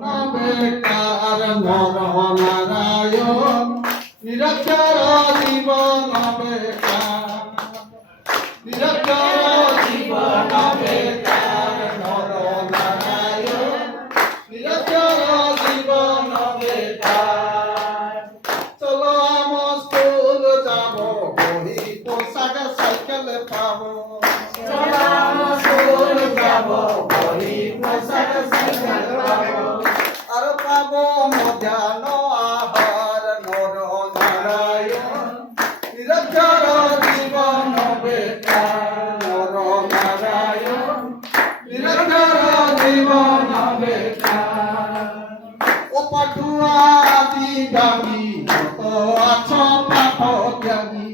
বেকার নর নারায়ণ নিরক্ষর জীবন বেকার নিরক্ষর জীবন বেকার নর নারায়ণ নিরক্ষর জীবন বেকার চলো আমার স্কুল যাব বই পোশাক সাইকেল পাবো চলো আমার স্কুল যাব বই পোশাক সাইকেল পাবো আর পাবো মধ্যাহ্ন আহার নর নারায়ণ নিরক্ষর জীবন বেকার নর নারায়ণ নিরক্ষর জীবন বেকার ও পাঠুয়া দিগামী কত আছো পাঠ জ্ঞানী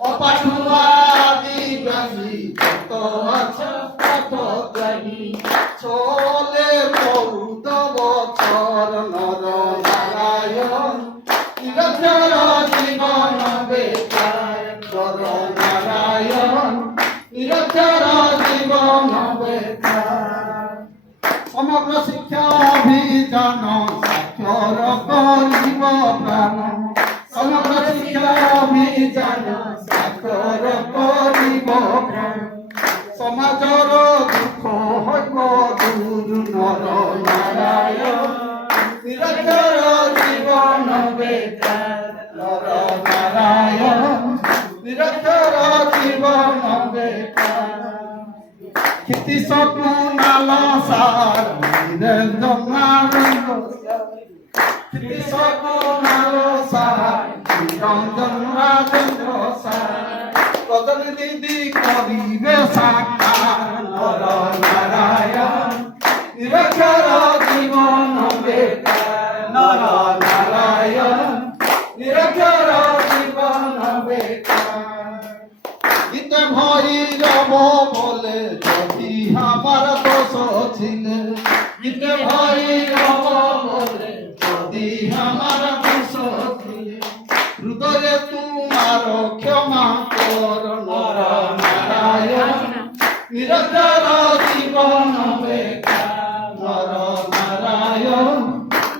ও পাঠুয়া দিগামী কত আছো পাঠ জ্ঞানী চলে বহুত বছর নর নারায়ণ নিরক্ষর জীবন বেকার নর নারায়ণ নিরক্ষর জীবন বেকার সমগ্র শিক্ষা অভিযান সাক্ষর করিব প্রাণ সমগ্র শিক্ষা অভিযান সাক্ষর করিব প্রাণ সমাজর দুঃখ হইব দূর নর নারায়ণ নিরক্ষর জীবন বেকার নর নারায়ণ নিরক্ষর জীবন বেকার খ্যাতি সপনাল সার বীরেন্দ্র নারায়ণ খ্যাতি সপনাল সার বীরঞ্জন রাজেন্দ্র সার কদল দিদি করিবে সাকার নর নারায়ণ নিরক্ষর জীবন বেকার নর নারায়ণ নিরক্ষর জীবন বেকার গীতে ভৈরব বলে যদি আমার দোষ ছিল গীতে ভৈরব বলে যদি আমার দোষ ছিল হৃদয়ে তোমার ক্ষমা কর নর নারায়ণ নিরক্ষর জীবন বেকার নর নারায়ণ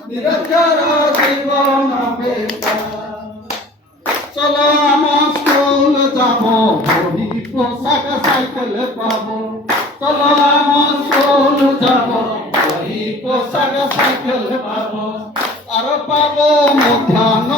নিরক্ষর জীবন বেকার চলো আমার স্কুল যাব বই পোশাক সাইকেল পাবো চলো আমার স্কুল যাব বই পোশাক সাইকেল পাবো আর পাবো মধ্যাহ্ন